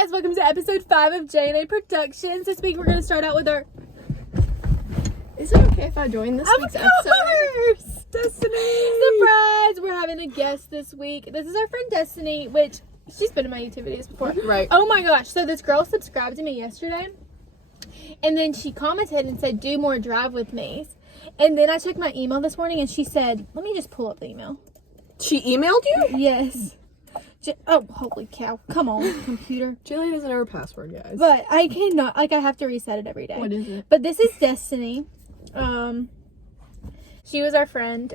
guys, welcome to episode 5 of J&A Productions. This week we're going to start out with our... Is it okay if I join this week's episode? Of course! Destiny! Surprise! We're having a guest this week. This is our friend Destiny, which she's been in my YouTube videos before. Right. Oh my gosh. So this girl subscribed to me yesterday. And then she commented and said, do more drive with me. And then I checked my email this morning and she said, let me just pull up the email. She emailed you? Yes. Oh, holy cow. Come on, computer. Jillian doesn't know her password, guys. But I cannot, I have to reset it every day. What is it? But this is Destiny. She was our friend.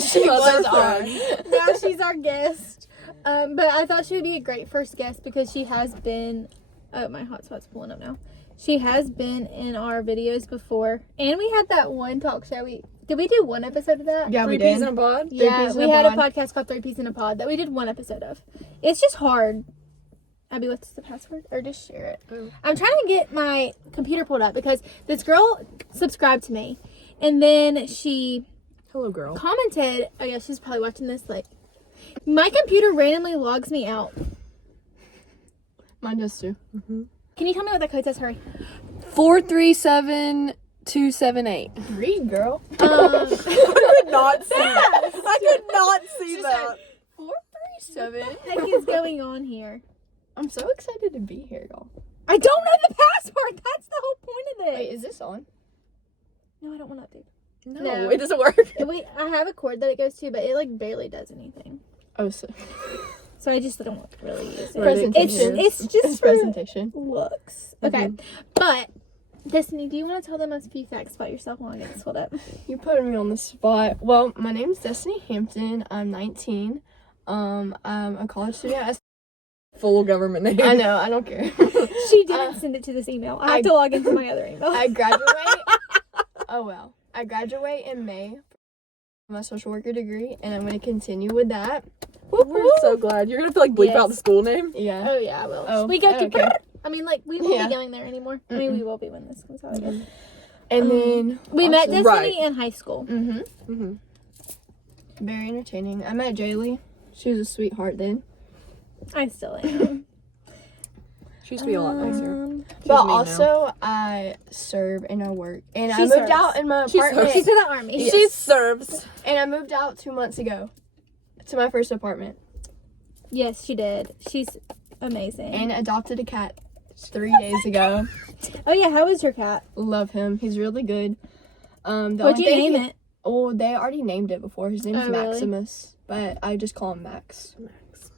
She was our friend. Now she's our guest. But I thought she would be a great first guest because she has been, oh, my hotspot's pulling up now. She has been in our videos before. And we had that one talk show. Did we do one episode of that? Yeah, we 3 peas did. in a pod? Yeah, we had a podcast called 3 Peas in a Pod that we did one episode of. It's just hard. Abby, what's the password? Or just share it. Oh. I'm trying to get my computer pulled up because this girl subscribed to me. And then she Hello, girl. commented, oh yeah, she's probably watching this, like, my computer randomly logs me out. Mine does too. Mm-hmm. Can you tell me what that code says? Hurry. 437278. Read, girl. I could not see that. I could not see She that. 437. What the heck is going on here? I'm so excited to be here, y'all. I don't know the password. That's the whole point of this. Wait, is this on? No, I don't want to update. No, No. it doesn't work. Wait, I have a cord that it goes to, but it like barely does anything. Oh, so So I just don't really use it. presentation. It's just It's for presentation. looks. Okay, but Destiny, do you want to tell them a few facts about yourself while I get this pulled up? You put me on the spot. Well, my name's Destiny Hampton. I'm 19. I'm a college student. Full government name. I know. I don't care. She didn't send it to this email. I have to log into my other email. I graduate. Oh well. I graduate in May from my social worker degree, and I'm going to continue with that. We're so glad. You're going to have to like bleep Yes. out the school name? Yeah. Oh yeah, I will. Oh, we go I don't to. care. I mean, like we won't Yeah. be going there anymore. I mean, we will be when this comes out. I guess. And then We met also- Destiny Right. in high school. Mm-hmm. Very entertaining. I met Jaylee. She was a sweetheart then. I still am. She used to be a lot nicer. But mean now. also, I serve and I work. And I She moved serves. out in my She apartment. She's in the army. Yes. She serves. And I moved out 2 months ago to my first apartment. Yes, she did. She's amazing. And adopted a cat 3 days ago. Oh yeah, how is your cat? Love him. He's really good. What'd you name it? Oh, they already named it before. His name's Oh, really? Maximus. But I just call him Max. Max.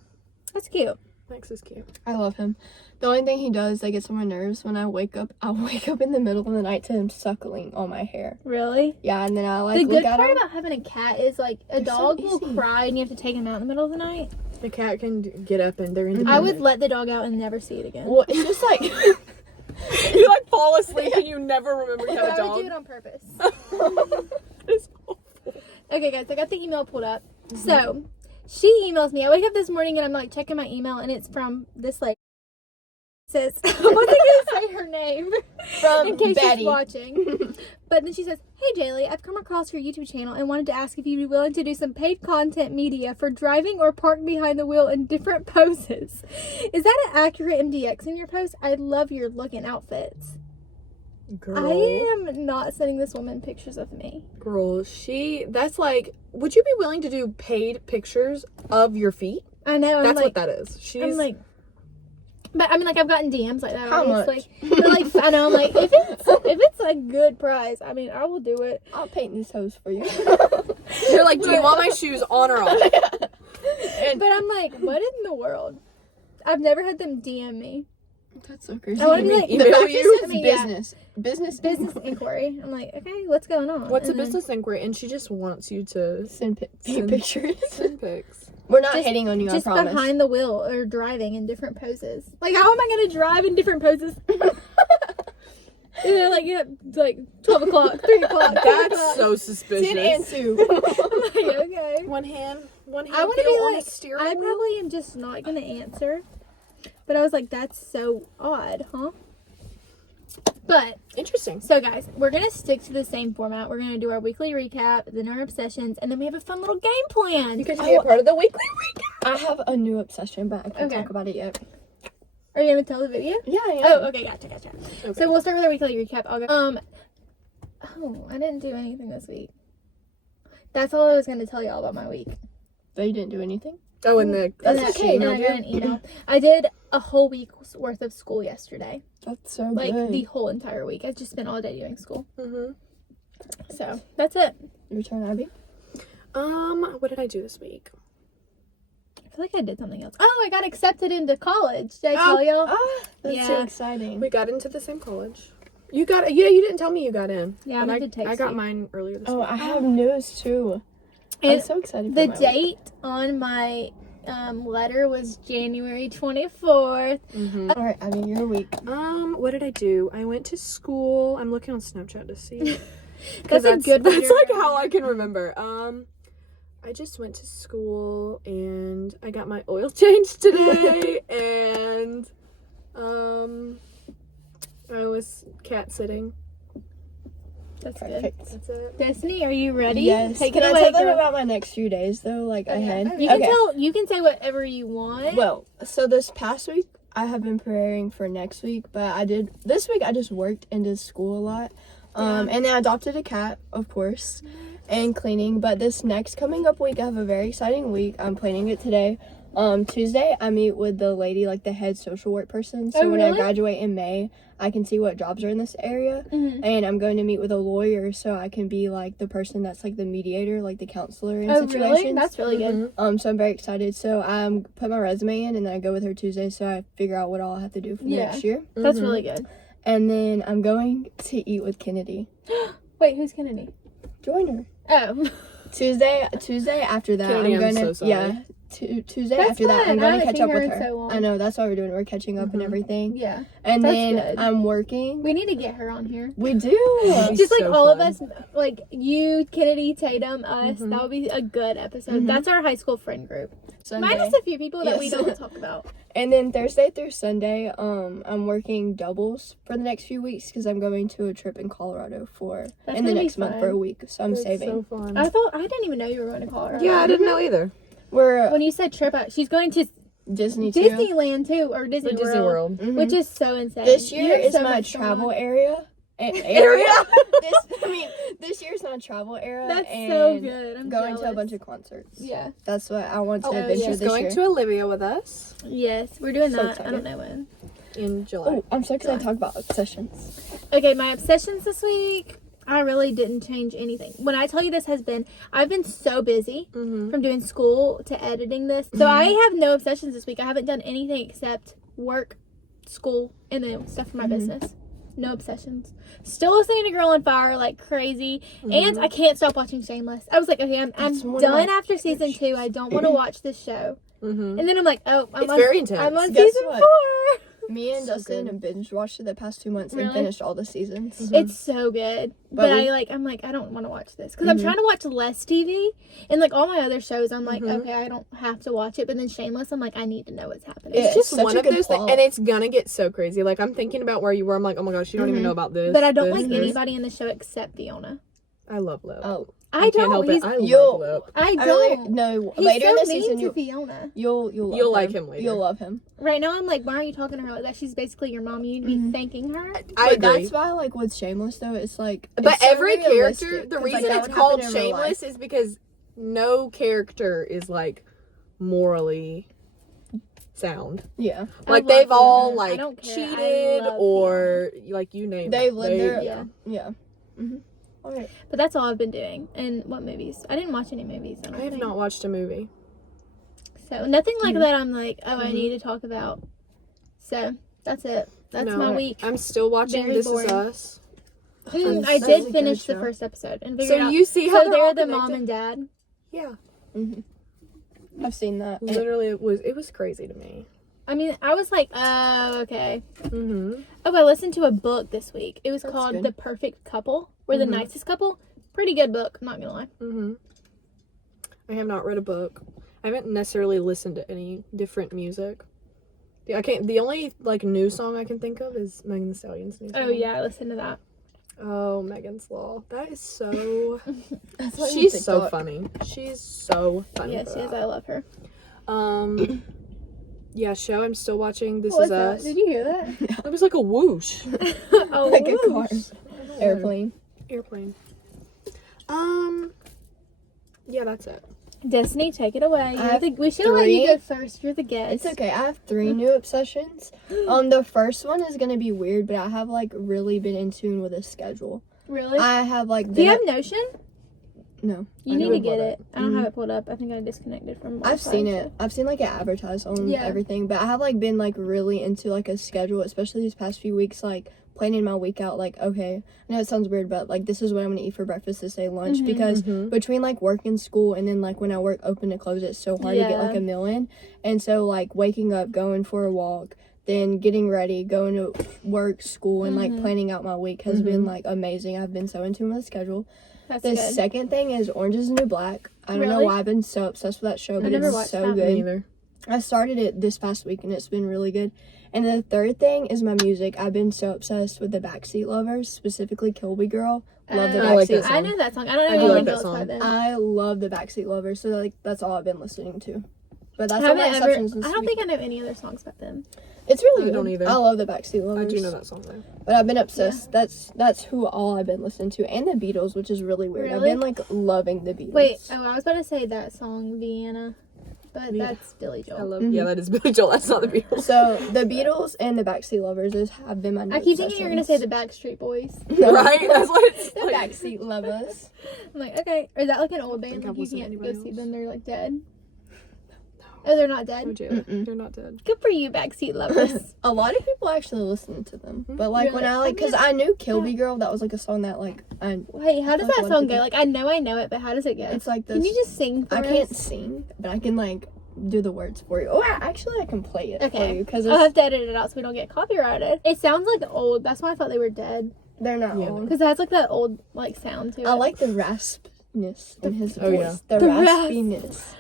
That's cute. Max is cute. I love him. The only thing he does that gets on my nerves when I wake up, I'll wake up in the middle of the night to him suckling on my hair. Really? Yeah, and then I like The look good at part him. about having a cat is like a They're so dog will easy. cry and you have to take him out in the middle of the night. The cat can get up and they're independent. I would let the dog out and never see it again. Well, it's just like You like fall asleep and you never remember you have a I would do dog. it on purpose. It's awful. Okay, guys, I got the email pulled up. So she emails me. I wake up this morning and I'm like checking my email and it's from this lady. Says I wasn't gonna say her name from in case Betty. she's watching. But then she says, "Hey Jaylee, I've come across your YouTube channel and wanted to ask if you'd be willing to do some paid content media for driving or parked behind the wheel in different poses. Is that an accurate MDX in your post? I love your look and outfits." Girl. I am not sending this woman pictures of me. Girl, that's like, would you be willing to do paid pictures of your feet? I know. I'm That's like, what that is. I'm like, but I mean, like I've gotten DMs like that. How obviously. But like, I know. I'm like, if it's a good price, I mean, I will do it. I'll paint this hose for you. You're like, do you want my shoes on or off? But I'm like, what in the world? I've never had them DM me. That's so crazy. I want to be like, email The fact you? is, I mean, business. Business. business inquiry. I'm like, okay, what's going on? What's a And then- business inquiry? And she just wants you to Send feet Send- pictures. send pics. We're not Just- hitting on you, I Just promise. behind the wheel or driving in different poses. Like, how am I going to drive in different poses? Like, yeah, like 12 o'clock, 3 o'clock. 4 That's o'clock. so suspicious. 10 and 2. I'm like, okay. One hand I want to feel be on like, the steering I wheel. probably am just not going to answer. But I was like, that's so odd, huh? But, Interesting. so guys, we're going to stick to the same format. We're going to do our weekly recap, then our obsessions, and then we have a fun little game plan. You could be a part of the weekly recap. I have a new obsession, but I can't Okay. talk about it yet. Are you gonna tell the video? Yeah, yeah. Oh, okay, gotcha. Okay. So we'll start with our weekly recap. I'll go. Oh, I didn't do anything this week. That's all I was gonna tell y'all about my week. But you didn't do anything? Oh, and the That's And okay. And I got an email. I did a whole week's worth of school yesterday. That's so Like good. the whole entire week. I just spent all day doing school. Mm-hmm. So that's it. Your turn, Abby. What did I do this week? I feel like I did something else. Oh, I got accepted into college. Did I tell y'all? That's Yeah. so exciting. We got into the same college. You got, you didn't tell me you got in. Yeah, I but meant to text I got you. mine earlier this Oh, week. I have news too. I'm And so excited for the my week. date on my letter was January 24th. Mm-hmm. All right, Abby, your week. What did I do? I went to school. I'm looking on Snapchat to see. That's a good way That's to like how remember. I can remember. I just went to school and I got my oil changed today and I was cat sitting. That's Perfect. That's it. good. Destiny, are you ready? Yes. Take Can it I away, tell them girl. about my next few days though, like ahead? You can tell. You can say whatever you want. Well, so this past week I have been preparing for next week, but this week I just worked and did school a lot. And then I adopted a cat, of course, and cleaning. But this next coming up week, I have a very exciting week. I'm planning it today. Tuesday, I meet with the lady, like the head social work person. So Oh, when I really? graduate in May, I can see what jobs are in this area. Mhm. And I'm going to meet with a lawyer, so I can be like the person that's like the mediator, like the counselor in Oh, situations. really? That's really good. So I'm very excited. So I put my resume in, and then I go with her Tuesday, so I figure out what all I have to do for the Yeah. next year. That's really good. And then I'm going to eat with Kennedy. Wait, who's Kennedy? Join her. Oh, Tuesday after that, Kennedy, I'm I'm gonna so sorry. yeah. Tuesday That's after that, fine. I'm I going to haven't catch seen up her with in her. so long. I know, that's what we're doing. We're catching up and everything. yeah. And That's then good. I'm working. We need to get her on here. We do. She's Just like so all of fun. us, like you, Kennedy, Tatum, us. That would be a good episode. Mhm. That's our high school friend group. Sunday. Minus a few people that we Yes. don't talk about. And then Thursday through Sunday, I'm working doubles for the next few weeks because I'm going to a trip in Colorado That's in the gonna be next month fun. for a week. So I'm That's saving. so fun. I didn't even know you were going to Colorado. Yeah, I didn't know either. We're When you said trip, she's going to Disney too. Disneyland too, or Disney, The Disney World. Mhm. which is so insane. This You year have is so my much going travel on. area. Area? This year is my travel era. That's and so good. I'm going to a jealous. bunch of concerts. Yeah. That's what I want to Oh, adventure she's this going year. to Olivia with us Yes, we're doing So that. I excited. don't know when. in July. Oh, I'm so excited to talk about obsessions. Okay, my obsessions this week. I really didn't change anything. When I tell you this has been, I've been so busy from doing school to editing this. So I have no obsessions this week. I haven't done anything except work, school, and then stuff for my business. No obsessions. Still listening to Girl on Fire like crazy. And I can't stop watching Shameless. I was like, okay, I'm That's one of done my after season 2. I don't want to watch this show. Mm-hmm. And then I'm like, oh, I'm It's on, very intense. I'm on Guess season what? 4. Me and So Dustin good. binge watched it the past 2 months Really? and finished all the seasons. It's so good. But But we- I'm like, I don't want to watch this. Because I'm trying to watch less TV. And like all my other shows, I'm like, okay, I don't have to watch it. But then Shameless, I'm like, I need to know what's happening. Yeah, It's just such one a of good those things, plot. and it's gonna get so crazy. Like, I'm thinking about where you were. I'm like, oh my gosh, you don't even know about this. But I don't this, like this. anybody in the show except Fiona. I love Lip. Oh, I can't help don't. it. I you'll- love Lip. I I really don't. no. He's Later so in the mean season, to Fiona. you'll like him later. You'll love him. Right now, I'm like, why are you talking to her like that? She's basically your mom. You need to be thanking her. I But agree. that's why, like with Shameless, though, it's like. But it's so every character, realistic, the 'cause, reason like, that it's would called happen in real life. Shameless is because no character is like morally sound. Yeah, Like love they've all Fiona. I like don't care. I cheated love or like you name they've it. lived their yeah. yeah. Mm-hmm. All right. But that's all I've been doing. And what movies? I didn't watch any movies. I, don't I have think. not watched a movie. So nothing like that. I'm like, oh, I need to talk about. So that's it. That's No, my week. I'm still watching Very This boring. Is Us. I That's a did good finish the show. first episode and So figured out. you see how So they're all they're the mom connected? and dad. Yeah. I've seen that. Literally, it was crazy to me. I mean, I was like, oh, okay. Mm-hmm. Oh, I listened to a book this week. It was That's called good. The Perfect Couple. We're the nicest couple. Pretty good book. I'm not gonna lie. Mm-hmm. I have not read a book. I haven't necessarily listened to any different music. Yeah, I can't. The only like new song I can think of is Megan Thee Stallion's new song. Oh yeah, I listened to that. Oh, Megan's Law. That is so. That's why you She's TikTok. so funny. She's so funny. Yes, for yes, that. I love her. Yeah, show I'm still watching. This What Is was that? Us. Did you hear that? It was like a whoosh. Oh, Like a car. whoosh. Airplane. Airplane. Yeah, that's it. Destiny, take it away. have We should have let you 3. go first. You're the guest. It's okay. I have 3 new obsessions. The first one is gonna be weird, but I have like really been in tune with a schedule. Really? I have like Do you been have Notion? no. You I need don't. to get it. I don't Mhm. have it pulled up. I think I disconnected from. I've Wi-Fi seen and it. stuff. I've seen like it advertised on Yeah. everything, but I have like been like really into like a schedule, especially these past few weeks, like planning my week out. Like, okay, I know it sounds weird, but like this is what I'm gonna eat for breakfast, this day, lunch, Mhm. because Mhm. between like work and school, and then like when I work open to close, it's so hard to get Yeah. like a meal in, and so like waking up, going for a walk, then getting ready, going to work, school, and like Mhm. planning out my week has been like amazing. I've been so into my schedule. That's The good. second thing is Orange Is the New Black. I don't know Really? why I've been so obsessed with that show, but never it's watched so that. good. Me neither. I started it this past week and it's been really good. And the third thing is my music. I've been so obsessed with the Backseat Lovers, specifically Kilby Girl. Love the I like Backseat. that I song. know that song. I don't know I do anything like that else by song. them. I love the Backseat Lovers, so like that's all I've been listening to. But that's I all my haven't ever. exceptions this I don't week. think I know any other songs by them. It's really I good. don't either. I love the Backseat Lovers. I do know that song though. But I've been obsessed. That's who all I've been listening to, and the Beatles, which is really weird. I've Really? been like loving the Beatles. Wait. Oh, I was about to say that song, Vienna, but Yeah. that's Billy Joel. I love. Mhm. Yeah, that is Billy Joel. That's not the Beatles. So the Beatles and the Backseat Lovers have been my new I keep thinking you're gonna say obsessions. the Backstreet Boys. No. Right? That's what it's The like. Backseat Lovers. I'm like, okay, is that like an old band? Think Like I've you listened to can't go anybody see else. them; they're like dead. Oh, they're not dead. Oh, Jay, Mm-mm. they're not dead. Good for you, Backseat Lovers. A lot of people actually listen to them, but like when Really? I like, cause I knew "Kilby Girl," that was like a song that like Wait, how does Like that one song people- go? Like, I know it, but how does it go? it's like this. Can you just sing for I us? can't sing, but I can like do the words for you. Oh, actually, I can play it for Okay. you because I'll have to edit it out so we don't get copyrighted. It sounds like old. That's why I thought they were dead. they're not Yeah. old. Because it has like that old like sound to it. I like the raspiness in his Oh, voice. yeah. The The rasp. raspiness.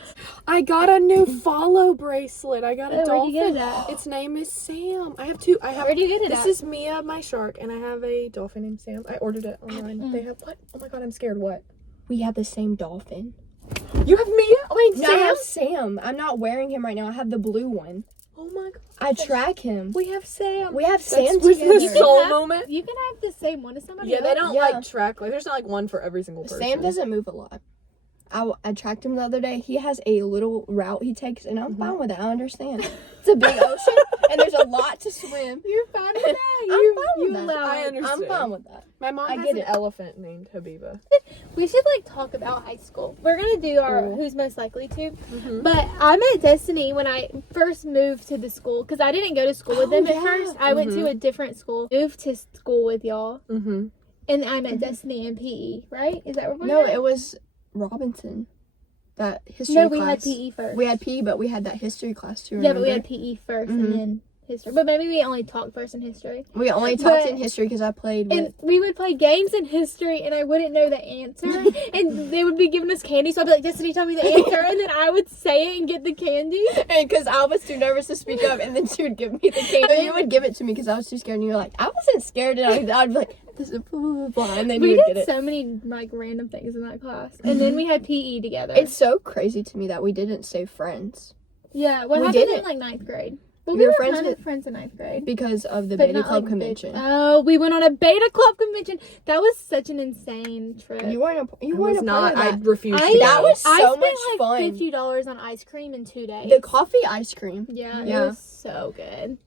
I got a new follow bracelet. I got a Oh, where'd you dolphin. get it at? Its name is Sam. I have two. I have. Where'd you get it This at? is Mia, my shark, and I have a dolphin named Sam. I ordered it online. Mm. They have what? Oh my god, I'm scared. What? We have the same dolphin. You have Mia? Wait, No, I Sam? have Sam. I'm not wearing him right now. I have the blue one. Oh my god. I track him. We have Sam. We have That's Sam with together. the soul have- moment. You can have the same one as somebody Yeah, else. they don't Yeah. like track. Like, there's not like one for every single person. Sam doesn't move a lot. I tracked him the other day. He has a little route he takes, and I'm fine with it. I understand. It's a big ocean, and there's a lot to swim. You're fine with that. I'm You, fine with you that. allow I it. understand. I'm fine with that. My mom I has get an it. elephant named Habiba. We should like talk about high school. We're gonna do our Cool. who's most likely to. Mhm. But I met Destiny when I first moved to the school because I didn't go to school with them at yeah. first. I went to a different school. Moved to school with y'all, Mm-hmm. and I met Destiny in PE. Right? Is that what we're No, at? it was Robinson. That history No, class. we had PE first. We had PE, but we had that history class too. Yeah, but we remember? had PE 1st Mhm. and then history. But maybe we only talked first in history. We only talked But- in history because I played with. And we would play games in history, and I wouldn't know the answer. And they would be giving us candy, so I'd be like, Destiny, tell me the answer. And then I would say it and get the candy. And because I was too nervous to speak up, and then she would give me the candy. And you would give it to me because I was too scared, and you were like, I wasn't scared, and I'd be like, this is blah, blah, blah, and then We you would did get it. so many like random things in that class. And then we had PE together. It's so crazy to me that we didn't stay friends yeah, what we happened in didn't. like 9th grade? Well, We we were were friends kind of with- friends in 9th grade. because of the But Beta not, Club like, convention. Oh, we went on a beta club convention. That was such an insane trip. You weren't a, you I weren't was a not. part I of that. refused I- to That go. was I so spent much like fun. $50 on ice cream in 2 days. The coffee ice cream. yeah, Yeah. it was so good.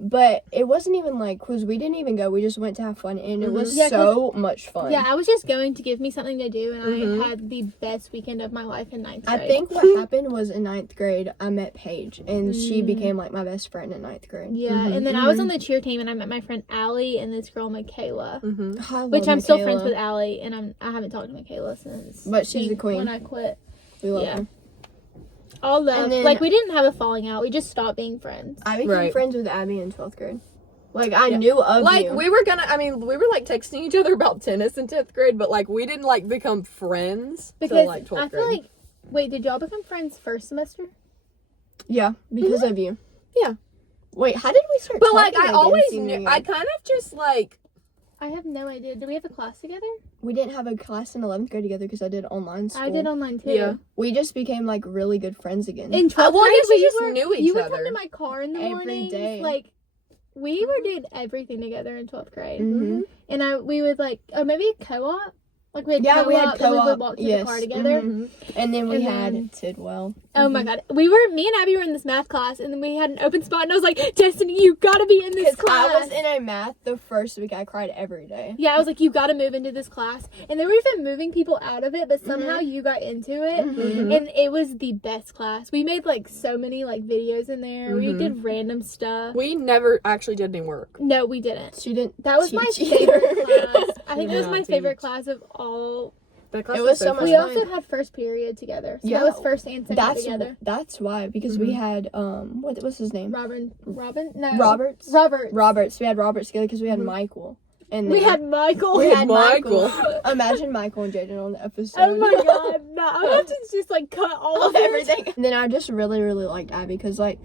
But it wasn't even like, cause we didn't even go. We just went to have fun, and it was Yeah, 'cause- so much fun. Yeah, I was just going to give me something to do, and Mhm. I had the best weekend of my life in 9th grade. I think what happened was in 9th grade, I met Paige, and she became like my best friend in 9th grade. Yeah, and then I was on the cheer team, and I met my friend Allie and this girl Michaela, Mm-hmm. I love which I'm still Michaela. friends with Allie, and I haven't talked to Michaela since. But she's the queen. When I quit, We love Yeah. her. all love. And then- Like we didn't have a falling out. We just stopped being friends. I became Right. friends with Abby in 12th grade. Like I Yeah. knew of Like, you. we were gonna, I mean, we were like texting each other about tennis in 10th grade, but like, we didn't like become friends Because till like 12th I feel grade. like, wait, did y'all become friends first semester? Yeah, because of you. Yeah. Wait, how did we start? But like, talking I again always senior knew, year? I kind of just like, I have no idea. Did we have a class together? we didn't have a class in 11th grade together because I did online school. I did online too. Yeah. We just became like really good friends again. In 12th well, I grade, guess we we just were, knew each you would other. come to my car in the Every mornings. day. Like, we were doing everything together in 12th grade. Mhm. And we would like, maybe a co-op. Like we had Yeah, co-op, we had and we would co-op, walk to yes. the car together. Mhm. And then we And had then- Tidwell. Oh my god. Me and Abby were in this math class, and then we had an open spot, and I was like, Destiny, you gotta be in this Because class. I was in a math the first week. I cried every day. Yeah, I was like, you gotta move into this class. And they were even moving people out of it, but somehow you got into it. Mhm. And it was the best class. We made like so many like videos in there. We Mhm. did random stuff. We never actually did any work. No, we didn't. She didn't. That was my teach favorite either. class. I think Did that was not my favorite teach. class of all. That class It was so fun. much We fun. also had first period together. So Yeah. that was first and second together. That's why, because we had what was his name? Robin? No. Roberts. Robert. We had Roberts together because we had Michael. And We then- had Michael. we had Michael. Imagine Michael and Jaden on the episode. Oh my god. No, I would have to just like cut all of it. everything. And then I just really, really liked Abby because like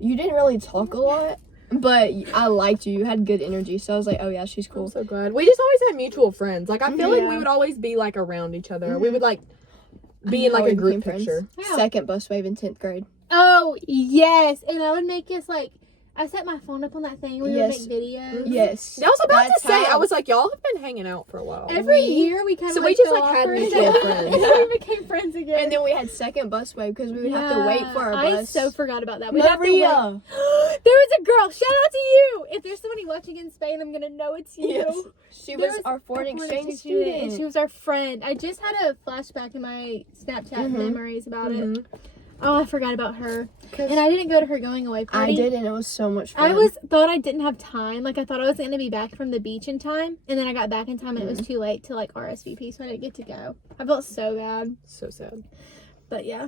you didn't really talk a lot, but I liked you. You had good energy, so I was like, oh yeah, she's I'm cool. so glad. We just always had mutual friends. Like I feel like Yeah. we would always be like around each other. Mhm. We would like be in How like we a group became friends. picture. Yeah. Second bus wave in 10th grade. Oh, yes. And I would make us like, I set my phone up on that thing where Yes. we would make videos. Yes. I was about That's to say, how- I was like, y'all have been hanging out for a while. Every year we kind of So like we just, fell like, off had for a mutual second. friends. And then we became friends again. And then we had second bus wave because we would have to wait for our I bus. so forgot about that. We'd have to wait. Maria. There was a girl. Shout out to you. If there's somebody watching in Spain, I'm gonna know it's you. Yes. She There was our foreign a exchange student, and student. she was our friend. I just had a flashback in my Snapchat memories about it. Mhm. Oh, I forgot about her. And I didn't go to her going away party. I did, and it was so much fun. I thought I didn't have time. Like I thought I was gonna be back from the beach in time, and then I got back in time, and it was too late to like RSVP, so I didn't get to go. I felt so bad. So sad. But yeah.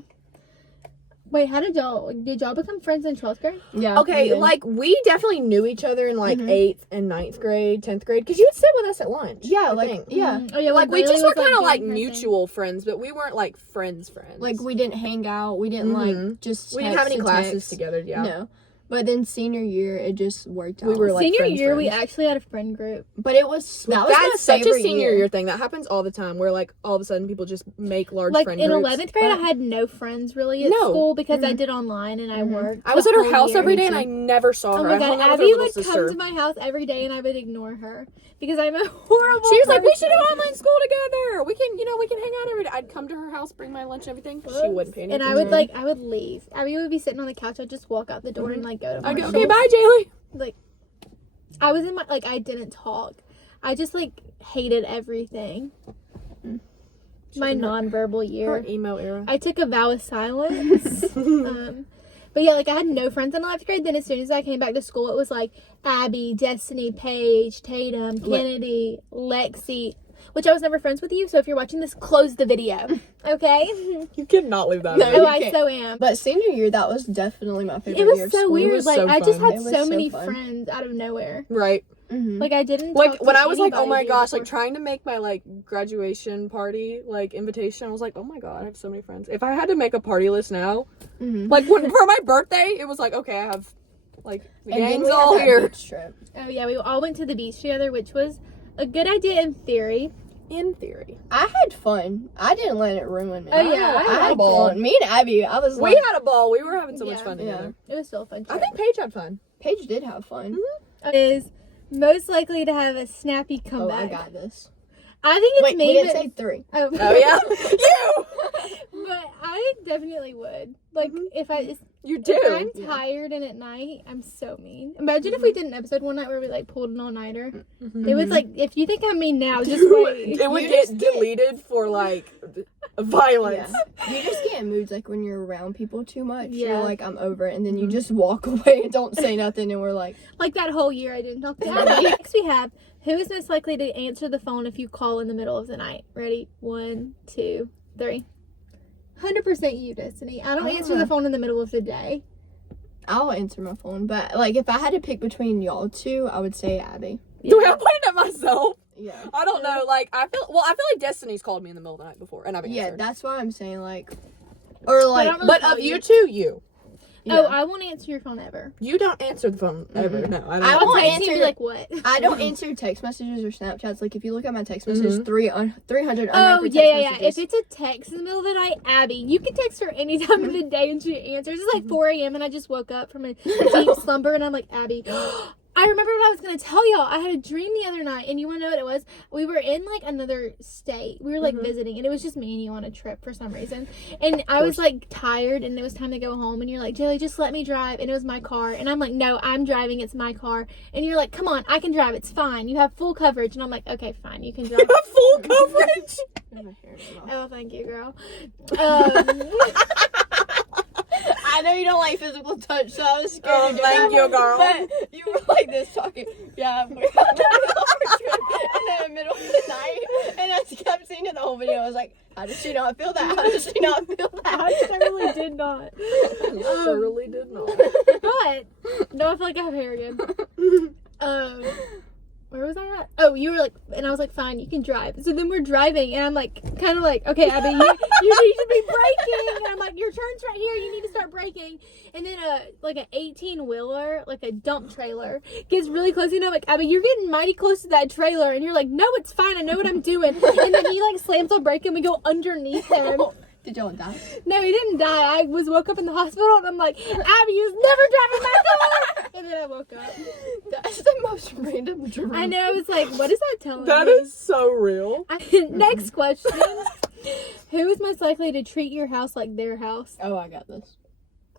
Wait, how did y'all become friends in 12th grade? Yeah. Okay, we did. like we definitely knew each other in like Mhm. 8th and 9th grade, 10th grade, because you would sit with us at lunch. Yeah, I like think. yeah. Oh yeah, Like we Bailey just were was, kind of doing like her thing. mutual friends, but we weren't like friends. Like we didn't hang out. We didn't Mhm. like just. we didn't have text any and classes text. together. Yeah. No. But then senior year, it just worked out. We were like Senior friends, year, we friends. actually had a friend group. But it was that was my That's such a favorite senior year thing. That happens all the time. Where like all of a sudden people just make large Like friend in groups. 11th grade, I but- had no friends really at No. school because I did online and I worked. I was the at her whole house year. every day Me and too. I never saw Oh her. my I god, hung out with her Abby little would sister. come to my house every day and I would ignore her because I'm a horrible. She was like, "We person. should do online school together. We can hang out every day." I'd come to her house, bring my lunch and everything. She wouldn't pay And anything. I would leave. Abby would be sitting on the couch. I'd just walk out the door and like go to I'd go, Marshall's. "Okay, bye, Jaylee." Like, I was in my I didn't talk. I just like hated everything. My nonverbal Her year. emo era. I took a vow of silence. But yeah, like I had no friends in 11th grade. Then as soon as I came back to school, it was like Abby, Destiny, Paige, Tatum, Kennedy, Lexi, which I was never friends with you. So if you're watching this, close the video, okay? You cannot leave that. No, in. Oh, you I can't. so am. But senior year, that was definitely my favorite It year was of so school. weird. was Like so I just fun. had It was so so many fun. friends out of nowhere. Right. Mhm. Like I didn't Like talk when to I was like, "Oh my anybody gosh!" Like before. trying to make my like graduation party like invitation. I was like, "Oh my god, I have so many friends." If I had to make a party list now, Mhm. like when for my birthday, it was like, okay, I have like the And then gang's we had all that here. beach trip. Oh yeah, we all went to the beach together, which was a good idea in theory. In theory, I had fun. I didn't let it ruin me. Oh, yeah, I had a liked ball. it. Me and Abby, I was we like, had a ball. We were having so much Yeah. fun together. It was still a fun I trip. think Paige had fun. Paige did have fun. Is most likely to have a snappy Oh, comeback. I got this. I think it's Wait, me, we didn't but say 3. oh, Oh yeah, you. but I definitely would. Like if You do. if I'm tired and at night, I'm so mean. Imagine if we did an episode one night where we like pulled an all nighter. It was like, if you think I'm mean now, just wait. It would You get just get- deleted for like violence. Yeah. You just get in moods like when you're around people too much. Yeah. You're like, I'm over it. And then you just walk away and don't say nothing. And we're like, Like that whole year I didn't talk to Abby. Next we have, who is most likely to answer the phone if you call in the middle of the night? Ready? 1, 2, 3. 100% you, Destiny. I don't answer the phone in the middle of the day. I'll answer my phone. But like, if I had to pick between y'all two, I would say Abby. The way I'm playing it myself. Yeah. I don't know. Like I feel like Destiny's called me in the middle of the night before, and I've answered. Yeah, that's why I'm saying like, or like, don't really But tell of you two, you. Yeah. Oh, I won't answer your phone ever. You don't answer the phone ever. No, I don't. I I'll won't text you and answer- be like, what? I don't answer text messages or Snapchats. Like, if you look at my text messages, 300 Oh, unread yeah. text messages. If it's a text in the middle of the night, Abby, you can text her any time of the day and she answers. It's like 4 a.m. and I just woke up from a deep slumber and I'm like, Abby, I remember what I was going to tell y'all. I had a dream the other night, and you want to know what it was? We were in, like, another state. We were, like, visiting, and it was just me and you on a trip for some reason. And I was, like, tired, and it was time to go home, and you're like, Jilly, just let me drive. And it was my car. And I'm like, no, I'm driving. It's my car. And you're like, come on, I can drive. It's fine. You have full coverage. And I'm like, okay, fine. You can drive. Full coverage. Oh, thank you, girl. I know you don't like physical touch, so I was scared. Oh, to do thank that. you, girl. But you were like this talking. Yeah, we're in the middle of the night, and I kept seeing it the whole video. I was like, how does she not feel that? How does she not feel that? I surely did not. Surely did not. But, no, I feel like I have hair again. Where was I at? Oh, you were like, and I was like, fine, you can drive. So then we're driving, and I'm like, kind of like, okay, Abby, you need to be braking. And I'm like, your turn's right here, you need to start braking. And then like an 18-wheeler, like a dump trailer, gets really close, and I'm like, Abby, you're getting mighty close to that trailer. And you're like, no, it's fine, I know what I'm doing. And then he like slams on brake, and we go underneath him. Did y'all die? No, he didn't die. I woke up in the hospital, and I'm like, Abby, you's never driving my car. And then I woke up. That's the most random dream. I know. I was like, what is that telling That me? is so real. Next question. Who is most likely to treat your house like their house? Oh, I got this.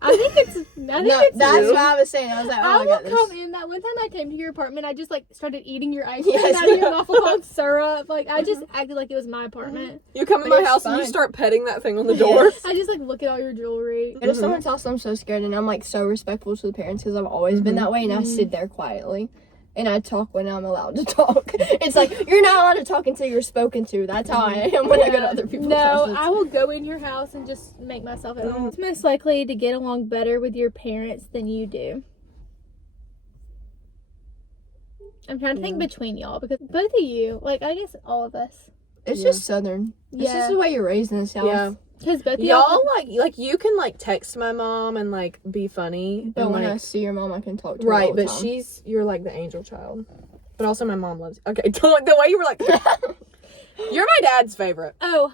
I think it's That's you. what I was saying. I was like, oh, I I will got this. come in. That one time I came to your apartment, I just like started eating your ice cream Yes. out of your waffle cone syrup. Like I just acted like it was my apartment. You come in But my it's house and you fine. start petting that thing on the door. I just like look at all your jewelry. And if someone's house, I'm so scared, and I'm like so respectful to the parents because I've always been that way, and I sit there quietly. And I talk when I'm allowed to talk. It's like, you're not allowed to talk until you're spoken to. That's how I am when I go to other people's No, houses. I will go in your house and just make myself at home. It's most likely to get along better with your parents than you do. I'm trying to think between y'all because both of you, like I guess all of us. It's just Southern. It's Yeah. just the way you're raised in the South. Yeah. Because both of Y'all like you can like text my mom and like be funny. But and, when I like, see your mom, I can talk to her all right, the but time. you're like the angel child. But also my mom loves you. Okay, the way you were like you're my dad's favorite. Oh,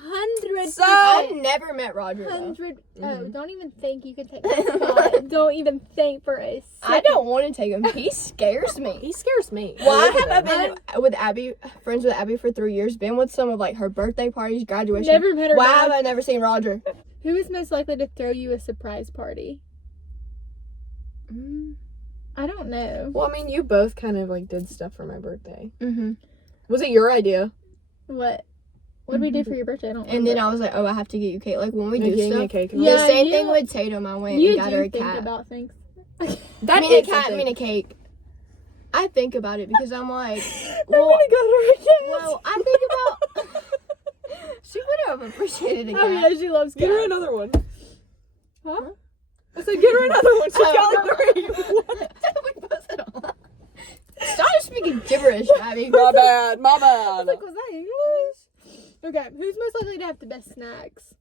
100%. So- I've never met Roger, though. 100. Oh, don't even think you can take that spot. Don't even think for a second. I don't want to take him. He scares me. He scares me. Why Look at have I him. been with Abby, friends with Abby for 3 years, been with some of like her birthday parties, graduation. Never met her Why dad. have I never seen Roger? Who is most likely to throw you a surprise party? I don't know. Well, I mean, you both kind of like did stuff for my birthday. Mm-hmm. Was it your idea? What? What did we do for your birthday? I don't And then I was like, oh, I have to get you cake. Like when we You do gave me a stuff. cake. Yeah, the same you- thing with Tatum. I went you and got do her a think cat. about things. That I mean a is cat, I something. mean a cake. I think about it because I'm like, Well, well, I got her a cat. well, I think about. She would have appreciated a cat. Oh yeah, she loves Get her cats. another one. Huh? I said, get her another one. She Oh. got 3. What? We both said a lot. Stop speaking gibberish, Abby. My bad. My I was bad. like, was that English? Okay, who's most likely to have the best snacks?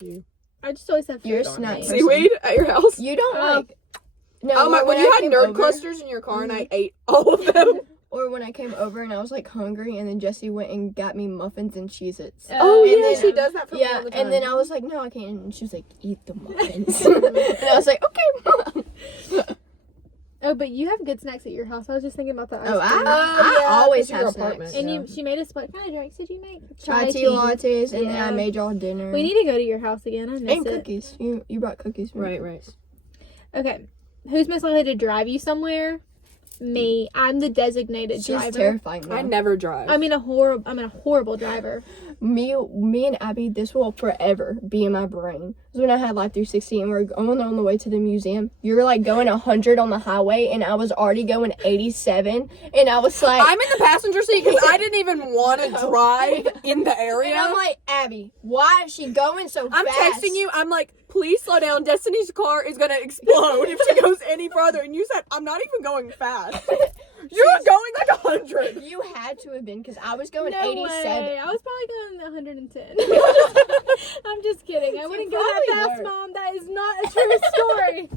You. I just always have food You're a on snack me. person. Seaweed at your house? You don't Oh. like. No, Oh my! When I you had came nerd over- clusters in your car and I ate all of them. Or when I came over and I was like hungry, and then Jessie went and got me muffins and Cheez-Its. Oh And yeah, then- she does that for me Yeah, all the time. and then I was like, no, I can't. And she was like, eat the muffins. And I was like, okay, Mom. Oh, but you have good snacks at your house. I was just thinking about that. Oh, ice cream. I yeah, always it's your have apartment. snacks. And she made us what kind of drinks did you make? Chai tea lattes, and then Yeah. I made y'all dinner. We need to go to your house again. I miss and it. cookies. You brought cookies. For me. Right. Okay, who's most likely to drive you somewhere? Me. I'm the designated She's driver. terrifying. Now. I never drive. I'm a horrible driver. Me and Abby, this will forever be in my brain. Because when I had Life 360 and we we're going on the way to the museum, you were like going 100 on the highway, and I was already going 87, and I was like, I'm in the passenger seat because I didn't even want to drive in the area. and I'm like, Abby, why is she going so I'm fast? texting you. I'm like, please slow down. Destiny's car is gonna explode if she goes any farther. And you said, I'm not even going fast. You were going like 100. You had to have been, because I was going No 87. way. I was probably going 110. I'm just kidding. I wouldn't go that probably fast, were. Mom. That is not a true story.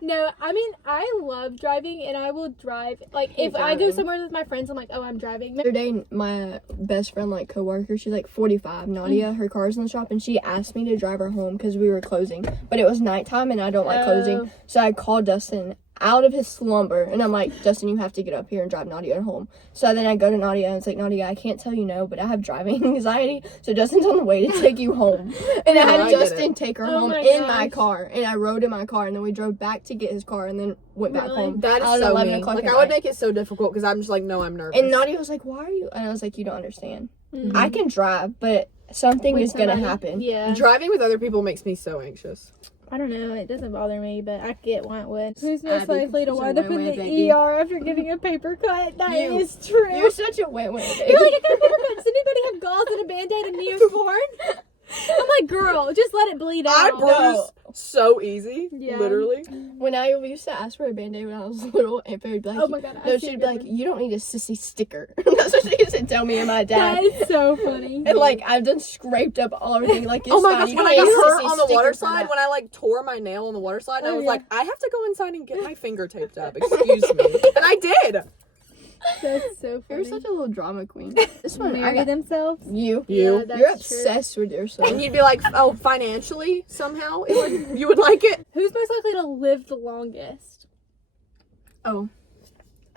No, I mean, I love driving, and I will drive. Like, if I go somewhere with my friends, I'm like, oh, I'm driving. The other day, my best friend, like, coworker, she's like 45, Nadia, her car's in the shop, and she asked me to drive her home because we were closing. But it was nighttime, and I don't like closing. So I called Dustin out of his slumber, and I'm like, Dustin, you have to get up here and drive Nadia home. So then I go to Nadia, and it's like, Nadia, I can't tell you no, but I have driving anxiety, so Dustin's on the way to take you home. And I had Justin take her home in my car, and I rode in my car, and then we drove back to get his car, and then went back home. That is at so 11 mean. o'clock Like, at I would night. make it so difficult because I'm just like, no, I'm nervous. And Nadia was like, why are you? And I was like, you don't understand. I can drive, but something With is going to somebody. happen. Yeah. Driving with other people makes me so anxious. I don't know. It doesn't bother me, but I get why it would. Who's most Abby, likely to she's a wind up in win-win, the baby. ER after getting a paper cut? That You. is true. You're such a win-win. You're like, I got a paper cut. Does anybody have gauze and a Band-Aid and Neosporin? I'm like, girl, just let it bleed I out. bruise so easy. Yeah. Literally. When I used to ask for a Band-Aid when I was little, Aunt Faye would be like, Oh my God, I no, see she'd be like, difference. you don't need a sissy sticker. That's what she used to tell me and my dad. That is so funny. And like, I've done scraped up all everything. Like, it's Oh my fine. gosh, You when don't I need got a hurt sissy on the sticker water for slide, that. when I like tore my nail on the water slide, Oh, I was yeah. like, I have to go inside and get my finger taped up. Excuse me. And I did. That's so funny. You're such a little drama queen. This one, I Marry got themselves? you. You. Yeah, that's You're true. obsessed with yourself. And you'd be like, oh, financially, somehow, you would like it. Who's most likely to live the longest? Oh,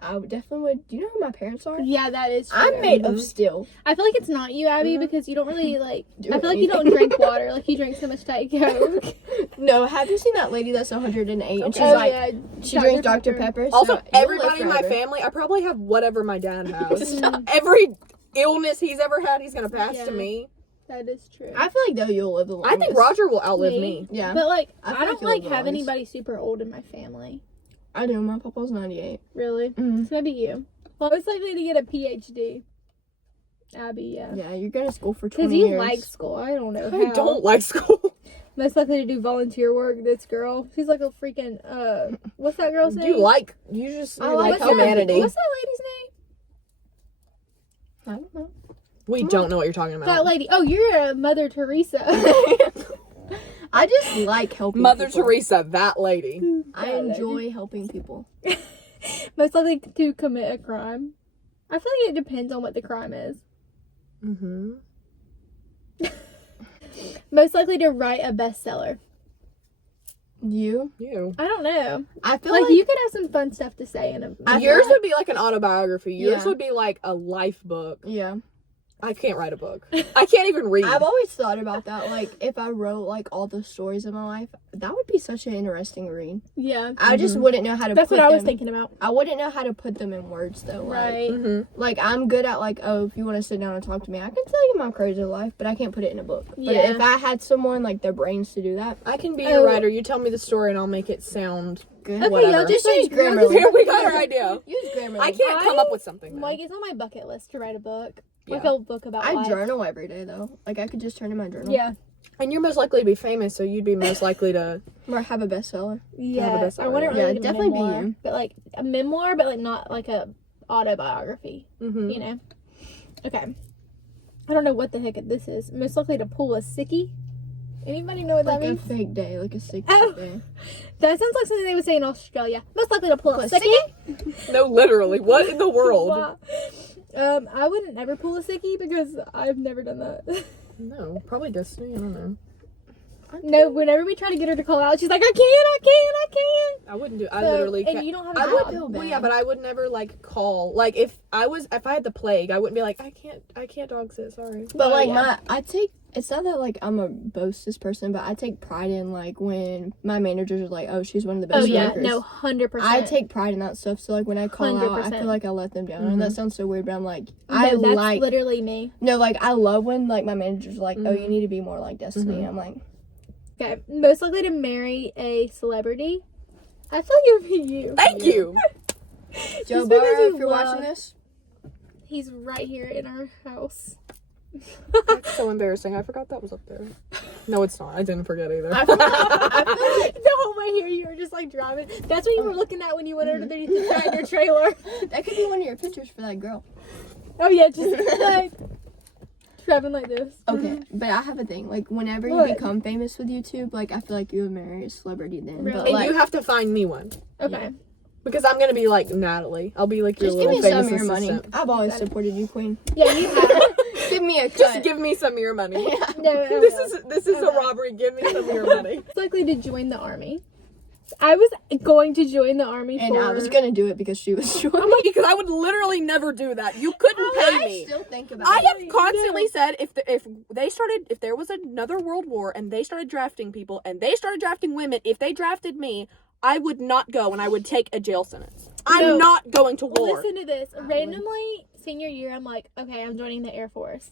I definitely would. Do you know who my parents are? Yeah, that is true. I'm made of steel. I feel like it's not you, Abby, because you don't really, like, Do I feel like you don't anything. drink water. Like, you drink so much Diet Coke. No, have you seen that lady that's 108 and she's Oh, like, yeah. she drinks Dr. Pepper? So Also, you'll everybody live in my forever. family, I probably have whatever my dad has. Stop. Every illness he's ever had, he's going to pass Yeah. to me. That is true. I feel like though you'll live the I longest. think Roger will outlive me. Yeah, But, like, I feel I like don't, you'll like, live the have longest. anybody super old in my family. I do. My papa's 98. Really? Mhm. So maybe you. Well, most likely to get a PhD. Abby, yeah. Yeah, you're going to school for 20 Because you years. like school. I don't know I how. don't like school. Most likely to do volunteer work, this girl. She's like a freaking, what's that girl's name? You just I you like like helping humanity. What's that lady's name? I don't know. We don't know what you're talking about. That lady. Oh, you're a Mother Teresa. I just like helping Mother people. Teresa, that lady. I enjoy helping people. Most likely to commit a crime. I feel like it depends on what the crime is. Mm-hmm. Most likely to write a bestseller. You? You. I don't know. I feel Like, like, you could have some fun stuff to say in a. I feel Yours like- would be like an autobiography. Yours Yeah. would be like a life book. yeah. I can't write a book. I can't even read. I've always thought about that. Like, if I wrote like all the stories of my life, that would be such an interesting read. Yeah. I just wouldn't know how to. That's put what I was them- thinking about. I wouldn't know how to put them in words though. Right. Mm-hmm. Like I'm good at like, oh, if you want to sit down and talk to me, I can tell you my crazy life, but I can't put it in a book. But Yeah. if I had someone like their brains to do that, I can be Oh. your writer. You tell me the story and I'll make it sound good. Okay, whatever. y'all Just use like, Grammarly. Here, we got our idea. Use Grammarly. I can't come up with something though. Like, it's on my bucket list to write a book. Like Yeah. a book about I life. journal every day though. Like I could just turn in my journal. Yeah. And you're most likely to be famous, so you'd be most likely to. Or have a bestseller. Yeah. the bestseller. I want to Yeah, read a definitely be memoir, you. But like a memoir, but like not like a autobiography. Mm-hmm. You know. Okay. I don't know what the heck this is. Most likely to pull a sickie. Anybody know what Like that a means? fake day, like a sick Oh. day. That sounds like something they would say in Australia. Most likely to pull a Pull a sickie. No, literally. What in the world? Wow. I wouldn't ever pull a sickie because I've never done that. No, probably Destiny. I don't know. No, whenever we try to get her to call out, she's like, I can't. I wouldn't do. I So, literally and can't. you don't have a I job. feel would. Well, bad. yeah, but I would never like call. Like if I had the plague, I wouldn't be like, I can't dog sit. Sorry. But like yeah. it's not that like I'm a boastous person, but I take pride in like when my managers are like, oh, she's one of the best Oh yeah, workers. no, 100%. I take pride in that stuff. So like when I call out, I 100%. feel like I let them down. And that sounds so weird, but I'm like, No, that's like literally me. no, like I love when like my managers are like, oh, you need to be more like Destiny. I'm like, Okay, most likely to marry a celebrity. I feel like it would be you. Thank you. Joe because Barra, you if you're love- watching this, He's right here in our house. That's so embarrassing. I forgot that was up there. No, it's not. I didn't forget either. I feel like the whole way here you were just like driving. That's what you were looking at when you went underneath the tractor trailer. That could be one of your pictures for that girl. Oh yeah, just like driving like this. Okay, but I have a thing. Like, whenever What? you become famous with YouTube, like, I feel like you would marry a celebrity then. Really? But, And like, you have to find me one. Okay. Because I'm gonna be like Natalie. I'll be like your just give little me some famous of your money. assistant. I've always supported you, Queen. Yeah, you have. Give me a cut. Just give me some of your money. No, This is a robbery. Give me some of your money. likely to join the army. I was going to join the army And for... I was gonna do it because she was short. I'm like, because I would literally never do that. You couldn't pay I me. still think about I it. have constantly said if there was another world war and they started drafting people and they started drafting women, if they drafted me, I would not go and I would take a jail sentence. I'm No. not going to war. Listen to this. Randomly, senior year, I'm like, okay, I'm joining the Air Force.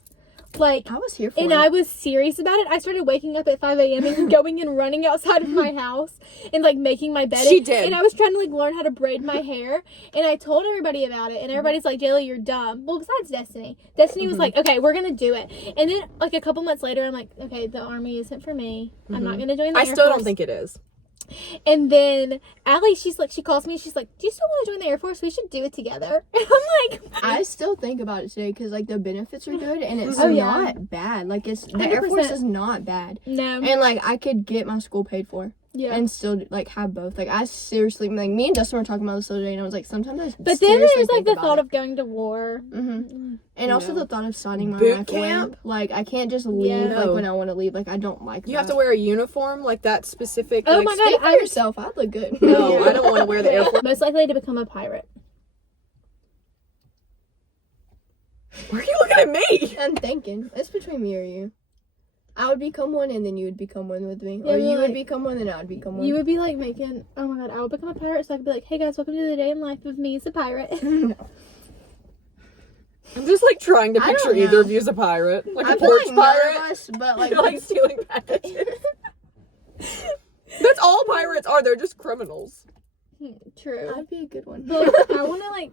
Like, I was here for and it. I was serious about it. I started waking up at 5 a.m. and going and running outside of my house and, like, making my bed. She did. And I was trying to, like, learn how to braid my hair. And I told everybody about it. And everybody's like, Jayla, you're dumb. Well, besides Destiny. Destiny was like, okay, we're going to do it. And then, like, a couple months later, I'm like, okay, the Army isn't for me. I'm not going to join the I Air still Force. don't think it is. And then Allie, she calls me. She's like, "Do you still want to join the Air Force? We should do it together." And I'm like, I still think about it today because, like, the benefits are good and it's Oh, yeah. not bad. Like, the Air Force 100%. is not bad. "No, And, like, I could get my school paid for yeah." and still, like, have both. Like, I seriously, like, me and Dustin were talking about this the other day and I was like, sometimes I But then seriously there's like think the about thought it. of going to war. And also No. the thought of signing my Boot life camp? limp. Like, I can't just leave, Yeah. like, No. when I want to leave. Like, I don't like You that. have to wear a uniform, like that specific. Oh like, my God. Speak for I was- yourself. I'd look good. No, I don't want to wear the Air Force. Most likely to become a pirate. Why are you looking at me? I'm thinking. It's between me or you. I would become one and then you would become one with me. Yeah, or but, you would like, become one and I would become one. You would be like making. Oh my God, I would become a pirate, so I could be like, "Hey guys, welcome to the day in life of me as a pirate." I'm just like trying to I don't picture know. either of you as a pirate, like I a feel porch like none pirate. of us, but like, You're like stealing packages. That's all pirates are. They're just criminals. True. I'd be a good one. But like, I want to like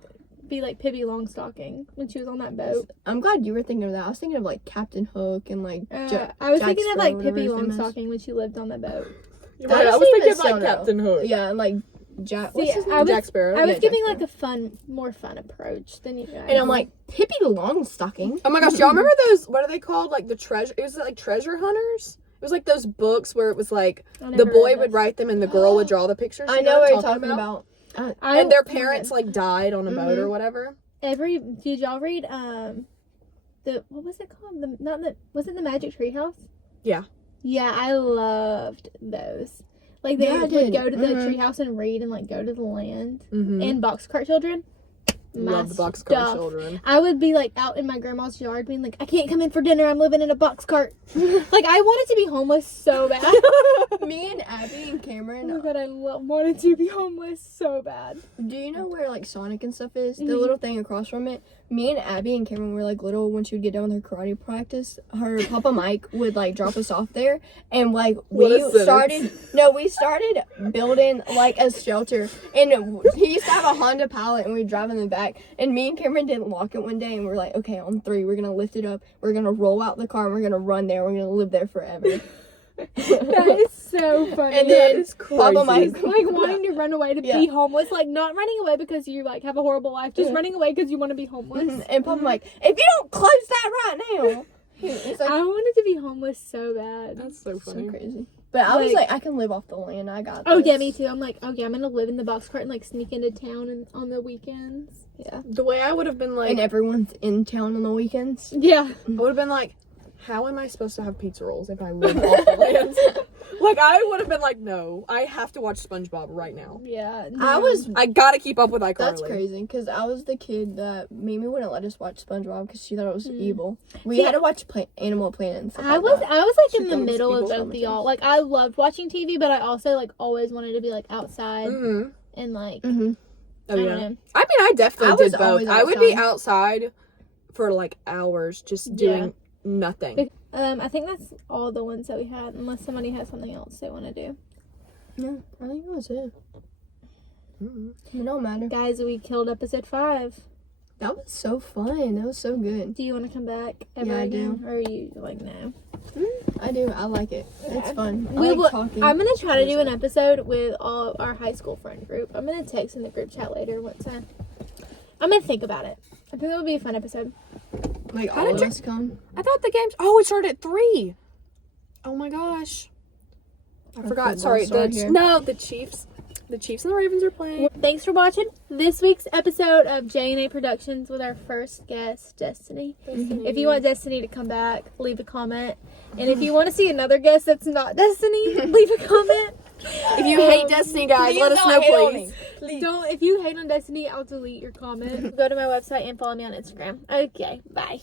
be like Pippi Longstocking when she was on that boat. I'm glad you were thinking of that. I was thinking of like Captain Hook and like I was Jack thinking of Sparrow, like whatever Pippi his name is. Longstocking when she lived on the boat. You're right. I was Honestly, thinking it's like so no. Captain Hook. Yeah, and like Jack. See, What's his name? I was, Jack Sparrow. I was Yeah, giving Jack like a more fun approach than you guys. And I'm like Pippi Longstocking. Oh my gosh, y'all remember those? What are they called? Like the treasure? It was like treasure hunters. It was like those books where it was like I never the boy read would this. wait them and the girl would draw the pictures. I You know what you're I'm talking about. And their parents like died on a boat Mhm. or whatever. Did y'all read the what was it called? Was it the Magic Treehouse? Yeah. Yeah, I loved those. Like they Yeah, I would did. go to the Mhm. treehouse and read and like go to the land. Mm-hmm. And Boxcar Children. My Love the boxcar stuff. children. I would be like out in my grandma's yard being like, I can't come in for dinner, I'm living in a box cart. Like I wanted to be homeless so bad. Me and Abby and Oh my Cameron. God, I wanted to be homeless so bad. Do you know where like Sonic and stuff is? The Mhm. little thing across from it. Me and Abby and Cameron were like little when she would get done with her karate practice. Her Papa Mike would like drop us off there, and like What a we sentence. started building like a shelter, and he used to have a Honda Pilot, and we'd drive in the back. And me and Cameron didn't lock it one day, and we're like, okay, on 3, we're gonna lift it up, we're gonna roll out the car, and we're gonna run there, we're gonna live there forever. That is so funny. And That then is Papa crazy. Mike Like wanting to run away to Yeah. be homeless, like not running away because you like have a horrible life, just running away because you want to be homeless. and Papa Mike, if you don't close that right now, it's like I wanted to be homeless so bad. That's so so funny. crazy. But I was Like- like, I can live off the land. I got Oh this. yeah, me too. I'm like, okay, I'm gonna live in the box cart and like sneak into town and on the weekends. Yeah. The way I would have been like, And everyone's in town on the weekends. Yeah. I would have been like, how am I supposed to have pizza rolls if I live off the land? Like, I would have been like, no, I have to watch SpongeBob right now. Yeah. I was. I gotta keep up with iCarly. That's crazy because I was the kid that Mimi wouldn't let us watch SpongeBob because she thought it was evil. We See, had to watch Animal Planet and stuff I like was that. like She in the thought it was middle of evil both of sandwiches. y'all. Like I loved watching TV, but I also like always wanted to be like outside Mm-hmm. and like Mm-hmm. Oh, I yeah. don't know. I mean, I definitely I was did both. always I would be outside. outside for like hours just doing nothing. I think that's all the ones that we had, unless somebody has something else they want to do. Yeah, I think that was it. Mm-hmm. It don't matter. Guys, we killed episode 5. That was so fun. That was so good. Do you want to come back ever Yeah, I again? do. Or are you like, no? I do. I like it. It's fun. I We like will, talking. I'm going to try to do an episode with all our high school friend group. I'm going to text in the group chat later what time. I'm going to think about it. I think that would be a fun episode. Like, How all did of you- us come. I thought the games. Oh, it started at 3. Oh my gosh. I forgot. football Sorry. started here. The Chiefs. The Chiefs and the Ravens are playing. Thanks for watching this week's episode of J&A Productions with our first guest, Destiny. If you want Destiny to come back, leave a comment. And if you want to see another guest that's not Destiny, leave a comment. If you hate Destiny, guys, let us know, please. Don't. If you hate on Destiny, I'll delete your comment. Go to my website and follow me on Instagram. Okay, bye.